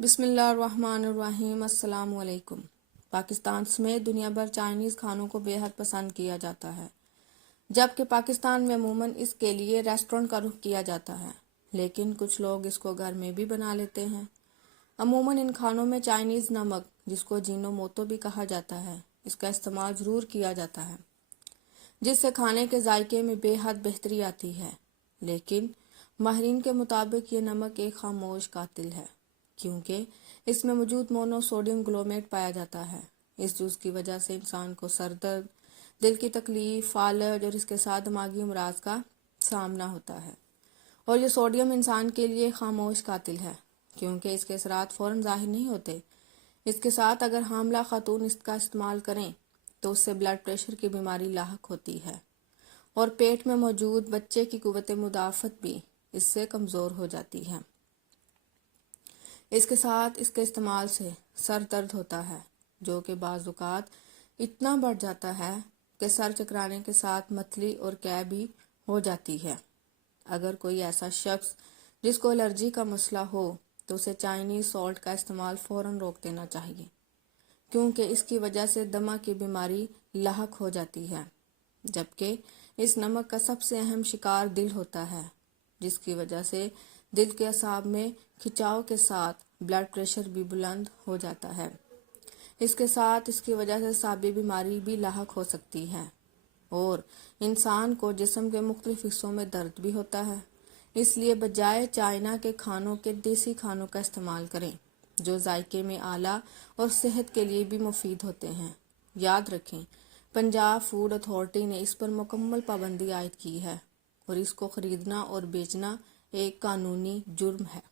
بسم اللہ الرحمن الرحیم۔ السلام علیکم۔ پاکستان سمیت دنیا بھر چائنیز کھانوں کو بے حد پسند کیا جاتا ہے، جبکہ پاکستان میں عموماً اس کے لیے ریسٹورنٹ کا رخ کیا جاتا ہے، لیکن کچھ لوگ اس کو گھر میں بھی بنا لیتے ہیں۔ عموماً ان کھانوں میں چائنیز نمک، جس کو جینو موتو بھی کہا جاتا ہے، اس کا استعمال ضرور کیا جاتا ہے، جس سے کھانے کے ذائقے میں بے حد بہتری آتی ہے۔ لیکن ماہرین کے مطابق یہ نمک ایک خاموش قاتل ہے، کیونکہ اس میں موجود مونو سوڈیم گلومیٹ پایا جاتا ہے۔ اس جز کی وجہ سے انسان کو سر درد، دل کی تکلیف، فالج اور اس کے ساتھ دماغی امراض کا سامنا ہوتا ہے۔ اور یہ سوڈیم انسان کے لیے خاموش قاتل ہے، کیونکہ اس کے اثرات فوراً ظاہر نہیں ہوتے۔ اس کے ساتھ اگر حاملہ خاتون اس کا استعمال کریں تو اس سے بلڈ پریشر کی بیماری لاحق ہوتی ہے، اور پیٹ میں موجود بچے کی قوت مدافعت بھی اس سے کمزور ہو جاتی ہے۔ اس کے ساتھ اس کے استعمال سے سر درد ہوتا ہے، جو کہ بعض اوقات اتنا بڑھ جاتا ہے کہ سر چکرانے کے ساتھ متلی اور قے بھی ہو جاتی ہے۔ اگر کوئی ایسا شخص جس کو الرجی کا مسئلہ ہو تو اسے چائنیز سالٹ کا استعمال فوراً روک دینا چاہیے، کیونکہ اس کی وجہ سے دمہ کی بیماری لاحق ہو جاتی ہے، جبکہ اس نمک کا سب سے اہم شکار دل ہوتا ہے، جس کی وجہ سے دل کے اعصاب میں کھچاؤ کے ساتھ بلڈ پریشر بھی بلند ہو جاتا ہے۔ اس کے ساتھ اس کی وجہ سے اعصابی بیماری بھی لاحق ہو سکتی ہے، اور انسان کو جسم کے مختلف حصوں میں درد بھی ہوتا ہے۔ اس لیے بجائے چائنا کے کھانوں کے دیسی کھانوں کا استعمال کریں، جو ذائقے میں اعلیٰ اور صحت کے لیے بھی مفید ہوتے ہیں۔ یاد رکھیں، پنجاب فوڈ اتھارٹی نے اس پر مکمل پابندی عائد کی ہے، اور اس کو خریدنا اور بیچنا ایک قانونی جرم ہے۔